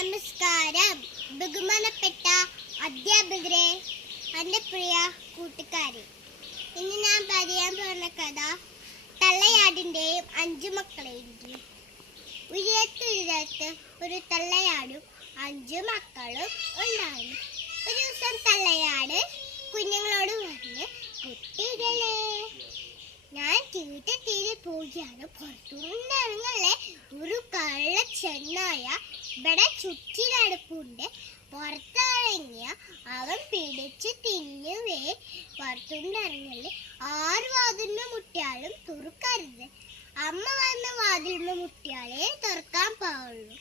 നമസ്കാരം. ബഹുമാനപ്പെട്ട അധ്യാപകരെ, എൻ്റെ പ്രിയ കൂട്ടുകാരെ, ഇന്ന് ഞാൻ പറയാൻ പോകുന്ന കഥ തള്ളയാടിൻ്റെയും 5 മക്കളെയും. ഉയരത്ത് ഒരു തള്ളയാടും 5 മക്കളും ഉണ്ടായിരുന്നു. ഒരു ദിവസം തള്ളയാട് കുഞ്ഞുങ്ങളോട് പറഞ്ഞ്, കുട്ടികളെ, ഞാൻ തീരെ പോവുകയാണ്, പുറത്തുനിന്നിറങ്ങല്ലേ. ഒരു കള്ള ചെന്നായ ഇവിടെ ചുറ്റിലടുപ്പുണ്ട്. പുറത്തിറങ്ങിയ അവൻ പിടിച്ച് തിന്നുവേ. പുറത്തുനിന്നിറങ്ങല്ലേ. 6 വാതിലിന് മുട്ടിയാലും തുറക്കരുത്. അമ്മ വന്ന വാതിലിന് മുട്ടിയാലേ തുറക്കാൻ പാടുള്ളൂ.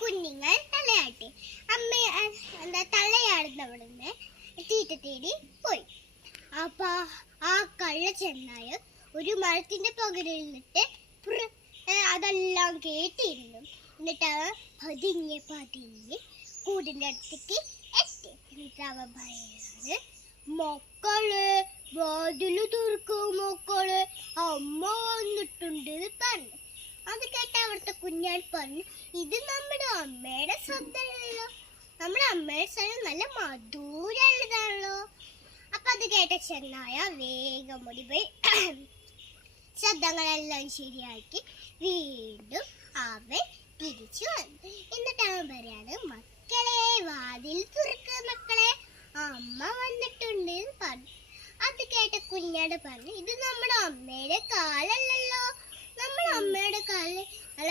കുഞ്ഞുങ്ങൾ തള്ളയാട്ടെ. തള്ളയാടുന്നവിടെ നിന്ന് തീറ്റ തേടി പോയി. അപ്പൊ ആ കള്ള ചെന്നായ ഒരു മരത്തിന്റെ പകലിൽ നിന്നിട്ട് അതെല്ലാം കേട്ടിരുന്നു. എന്നിട്ട് അവൻ പതിഞ്ഞ് കൂടിന്റെ അടുത്തേക്ക് എത്തി. എന്നിട്ട് അവൻ പറയാണ്, മക്കള് വാതില് തുറക്കൂ, മക്കള് അമ്മ വന്നിട്ടുണ്ട് പറഞ്ഞു. അത് കേട്ട അവിടുത്തെ കുഞ്ഞാൻ പറഞ്ഞു, ഇത് നമ്മുടെ അമ്മയുടെ ശബ്ദമല്ലല്ലോ, നമ്മുടെ അമ്മയുടെ ശബ്ദം നല്ല മധുരമുള്ളതാണല്ലോ. അപ്പൊ അത് കേട്ട ചെന്നായ വേഗം ഓടി പോയി ശബ്ദങ്ങളെല്ലാം ശരിയാക്കി വീണ്ടും അവൻ തിരിച്ചു വന്നു. എന്നിട്ട് അവൻ പറയാണ്, മക്കളെ വാതിൽ തുറക്ക്, മക്കളെ അമ്മ വന്നിട്ടുണ്ട് പറഞ്ഞു. അത് കേട്ട കുഞ്ഞാട് പറഞ്ഞു, ഇത് നമ്മുടെ അമ്മയുടെ കാലല്ലല്ലോ, നമ്മുടെ അമ്മയുടെ കാലിൽ നല്ല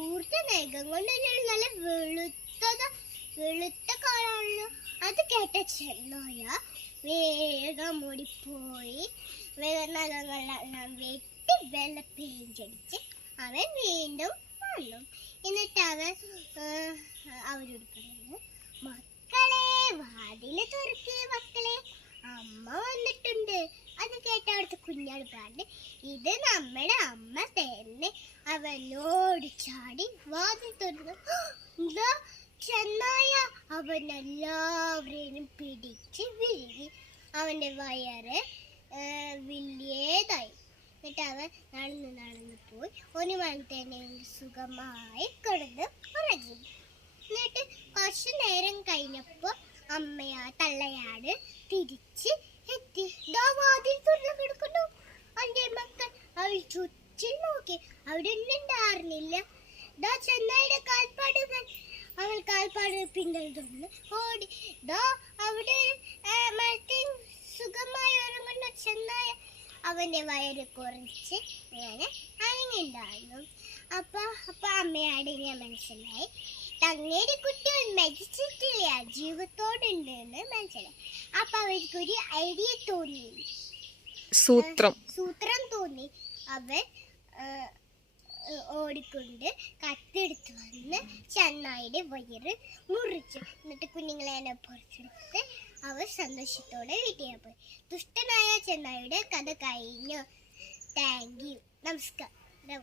ഊർത്ത നഖം കൊണ്ട് നല്ല വെളുത്ത കാലാണല്ലോ. അത് കേട്ട ചെന്നായ വേഗം ഓടിപ്പോയി നഖങ്ങളെല്ലാം വെട്ടി വെള്ള പെയിഞ്ചടിച്ച് അവൻ വീണ്ടും വന്നു. എന്നിട്ട് അവൻ അവരോട് പറയുന്നു, മക്കളെ വാതില് തുറക്ക്, മക്കളെ അമ്മ വന്നിട്ടുണ്ട്. അത് കേട്ട അവിടുത്തെ കുഞ്ഞാട് പറഞ്ഞു, ഇത് നമ്മുടെ അമ്മ തന്നെ. അവനോട് ചാടി വാതിൽ തുറന്നു. എന്താ ചെന്നായ? അവൻ എല്ലാവരെയും പിടിച്ച് വിഴുങ്ങി. അവന്റെ വയറ് വലിയതായി. എന്നിട്ട് അവൻ നടന്ന് പോയി ഒരു മരത്തേനെ സുഖമായി കിടന്ന് ഉറങ്ങി. എന്നിട്ട് കുറച്ചു നേരം കഴിഞ്ഞപ്പോ തള്ളയാട് തിരിച്ച് എത്തി. വാതിൽ തുറന്നു കിടക്കുന്നു. അവന്റെ മക്കൾ അവർ ചുറ്റും നോക്കി, അവിടെ ഒന്നും ഉണ്ടായിരുന്നില്ല. ചെന്നായിയുടെ കാൽപ്പാടുകൾ. അവൾ കാൽപ്പാട് പിന്തുടർന്ന് ഓടി. അവിടെ മരത്തിൽ സുഖമായി ഉറങ്ങുന്ന ചെന്നായ അവന്റെ വയറ് കുറച്ച് ഇങ്ങനെ അനങ്ങുണ്ടായിരുന്നു. അപ്പൊ അമ്മയാട് ഇങ്ങനെ മനസ്സിലായി, തങ്ങയുടെ കുട്ടികൾ മരിച്ചിട്ടില്ല, ജീവത്തോടുണ്ട് എന്ന് മനസ്സിലായി. അപ്പൊ അവർക്കൊരു ഐഡിയ തോന്നി, സൂത്രം തോന്നി. അവൻ ഓടിക്കൊണ്ട് കത്തെടുത്ത് വന്ന് ചെന്നായിയുടെ വയറ് മുറിച്ചു. എന്നിട്ട് കുഞ്ഞുങ്ങളെ പുറത്തെടുത്ത് അവർ സന്തോഷത്തോടെ വീട്ടിൽ പോയി. ദുഷ്ടനായ ചെന്നായിയുടെ കഥ കഴിഞ്ഞു. Thank you. നമസ്കാരം.